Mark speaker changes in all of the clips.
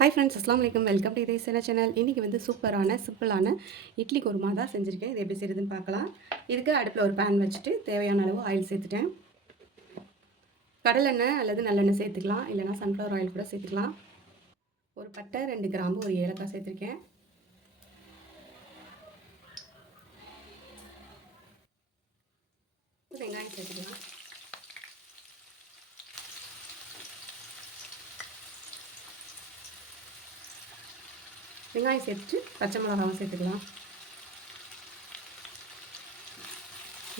Speaker 1: Hi friends அஸ்லாம் வலைக்கம் welcome to இதே சேன சேனல் இன்றைக்கி வந்து சூப்பரான சிம்பிளான இட்லி குருமா தான் செஞ்சுருக்கேன். இது எப்படி செய்யுதுன்னு பார்க்கலாம். இதுக்கு அடுப்பில் ஒரு பேன் வச்சுட்டு தேவையான அளவு ஆயில் சேர்த்துட்டேன். கடலெண்ணெய் அல்லது நல்லெண்ணெய் சேர்த்துக்கலாம். இல்லைனா சன்ஃப்ளவர் ஆயில் கூட சேர்த்துக்கலாம். ஒரு பட்டை ரெண்டு கிராம்பு ஒரு ஏலக்காய் சேர்த்துருக்கேன் வெங்காயம் சேர்த்துக்கலாம் வெங்காயம் சேர்த்துட்டு பச்சை மிளகாவும் சேர்த்துக்கலாம்.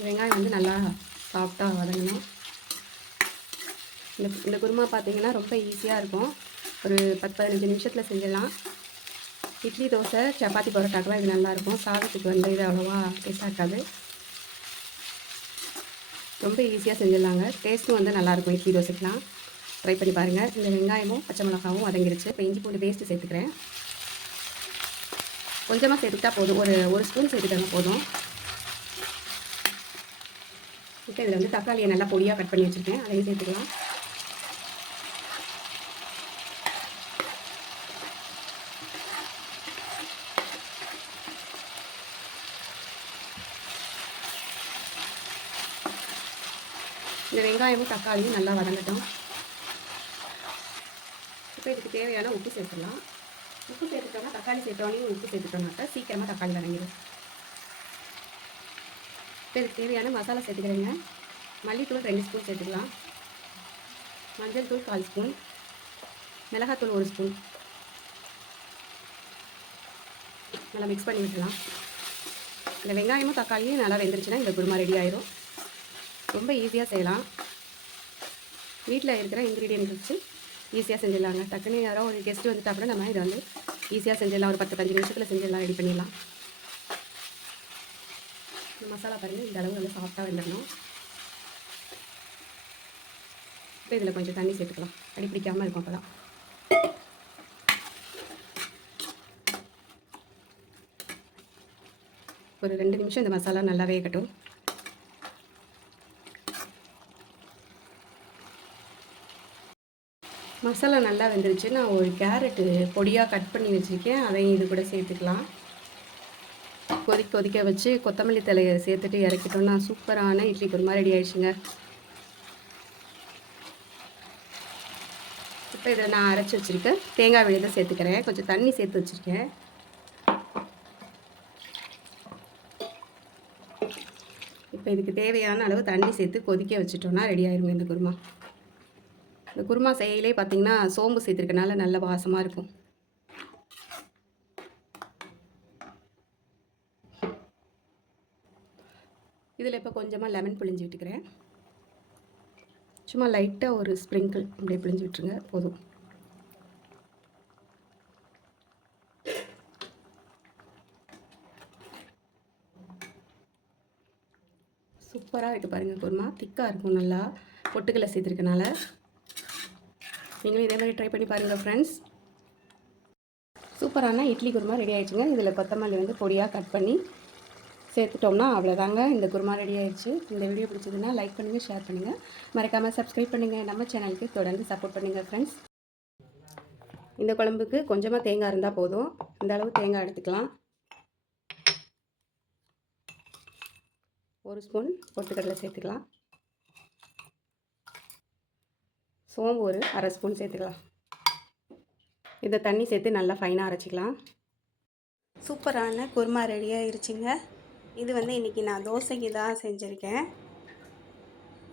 Speaker 1: வெங்காயம் வந்து நல்லா சாஃப்டாக வதங்கணும். இந்த இந்த குருமா பார்த்திங்கன்னா ரொம்ப ஈஸியாக இருக்கும். ஒரு பத்து பதினஞ்சு நிமிஷத்தில் செஞ்சிடலாம். இட்லி தோசை சப்பாத்தி பரோட்டாக்கெலாம் இது நல்லாயிருக்கும் சாதத்துக்கு வந்து இது அவ்வளோவா டேஸ்ட்டாக இருக்காது. ரொம்ப ஈஸியாக செஞ்சிடலாங்க. டேஸ்ட்டும் வந்து நல்லாயிருக்கும் இட்லி தோசைக்கெலாம் ட்ரை பண்ணி பாருங்கள் இந்த வெங்காயமும் பச்சை மிளகாவும் வதங்கிடுச்சு இப்போ இஞ்சி பூண்டு பேஸ்ட்டு சேர்த்துக்கிறேன். கொஞ்சமாக சேர்த்துக்கிட்டா போதும். ஒரு ஒரு ஸ்பூன் சேர்த்துக்கங்க போதும். இப்போ இதில் வந்து தக்காளியை நல்லா பொடியாக கட் பண்ணி வச்சுருக்கேன். அதையும் சேர்த்துக்கலாம். இந்த வெங்காயமும் தக்காளியும் நல்லா வதங்கட்டும். இப்போ இதுக்கு தேவையான உப்பு சேர்த்துடலாம். உப்பு சேர்த்துட்டோம்னா தக்காளி சேர்த்தோன்னே உப்பு சேர்த்துட்டோம்னாக்கா சீக்கிரமாக தக்காளி வதங்கிடும். இப்போ இதுக்கு தேவையான மசாலா சேர்த்துக்கிறேங்க. மல்லித்தூள் ரெண்டு ஸ்பூன் சேர்த்துக்கலாம். மஞ்சள் தூள் கால் ஸ்பூன். மிளகாத்தூள் ஒரு ஸ்பூன். நல்லா மிக்ஸ் பண்ணி விட்டுலாம் இந்த வெங்காயமும் தக்காளியும் நல்லா வெந்துருச்சுன்னா இந்த குருமா ரெடி ஆயிரும். ரொம்ப ஈஸியாக செய்யலாம். வீட்டில் இருக்கிற இன்க்ரீடியன்ட் வச்சு ஈஸியாக செஞ்சிடலாங்க. டக்குன்னு யாரோ ஒரு கெஸ்ட் வந்துட்டா கூட நம்ம இதை வந்து ஈஸியாக செஞ்சிடலாம். ஒரு பத்து பஞ்சு நிமிஷத்தில் செஞ்சிடலாம் ரெடி பண்ணிடலாம். இந்த மசாலா பாருங்கள் இந்த அளவு வந்து சாஃப்டாக வந்துடணும். இப்போ இதில் கொஞ்சம் தண்ணி சேர்த்துக்கலாம். அடி பிடிக்காமல் இருக்கும் அப்போ தான் ஒரு ரெண்டு நிமிஷம் இந்த மசாலா நல்லா வேகட்டும் மசாலா நல்லா வெந்துருச்சு. நான் ஒரு கேரட்டு பொடியாக கட் பண்ணி வச்சுருக்கேன். அதையும் இது கூட சேர்த்துக்கலாம். கொதிக்க கொதிக்க வச்சு கொத்தமல்லி தலையை சேர்த்துட்டு இறக்கிட்டோம்னா சூப்பரான இட்லி குருமா ரெடி ஆயிடுச்சுங்க. இப்போ இதை நான் அரைச்சி வச்சுருக்கேன். தேங்காய் விழுத சேர்த்துக்கிறேன். கொஞ்சம் தண்ணி சேர்த்து வச்சுருக்கேன். இப்போ இதுக்கு தேவையான அளவு தண்ணி சேர்த்து கொதிக்க வச்சுட்டோன்னா ரெடி ஆயிடுங்க இந்த குருமா. இந்த குருமா செய்யலே பார்த்திங்கன்னா சோம்பு சேர்த்துருக்கனால நல்ல வாசமாக இருக்கும். இதில் இப்போ கொஞ்சமாக லெமன் பிழிஞ்சு விட்டுக்கிறேன். சும்மா லைட்டாக ஒரு ஸ்ப்ரிங்கிள் அப்படியே பிழிஞ்சு விட்டுருங்க போதும். சூப்பராக இருக்குது பாருங்கள் குருமா. திக்காக இருக்கும் நல்லா. பொட்டுக்கலை சேர்த்துருக்கனால. நீங்களும் இதே மாதிரி ட்ரை பண்ணி பாருங்கள் ஃப்ரெண்ட்ஸ் சூப்பரான இட்லி குருமா ரெடி ஆகிடுச்சுங்க இதில் கொத்தமல்லி வந்து பொடியாக கட் பண்ணி சேர்த்துட்டோம்னா அவ்வளோதாங்க இந்த குருமா ரெடி ஆகிடுச்சு இந்த வீடியோ பிடிச்சதுன்னா லைக் பண்ணுங்கள் ஷேர் பண்ணுங்கள் மறக்காமல் சப்ஸ்கிரைப் பண்ணுங்கள் நம்ம சேனலுக்கு தொடர்ந்து சப்போர்ட் பண்ணுங்கள் ஃப்ரெண்ட்ஸ் இந்த குழம்புக்கு கொஞ்சமாக தேங்காய் இருந்தால் போதும். இந்த அளவு தேங்காய் எடுத்துக்கலாம். ஒரு ஸ்பூன் பொட்டுக்கடலை சேர்த்துக்கலாம். சோம்பு ஒரு அரை ஸ்பூன் சேர்த்துக்கலாம். இதை தண்ணி சேர்த்து நல்லா ஃபைனாக அரைச்சிக்கலாம். சூப்பரான குருமா ரெடியாக இருச்சுங்க இது வந்து இன்றைக்கி நான் தோசைக்கு தான் செஞ்சுருக்கேன்.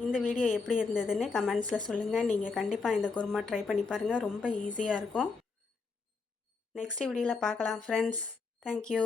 Speaker 1: இந்த வீடியோ எப்படி இருந்ததுன்னு கமெண்ட்ஸில் சொல்லுங்கள் நீங்கள் கண்டிப்பாக இந்த குருமா ட்ரை பண்ணி பாருங்கள் ரொம்ப ஈஸியாக இருக்கும். நெக்ஸ்ட் வீடியோவில் பார்க்கலாம் ஃப்ரெண்ட்ஸ் தேங்க்யூ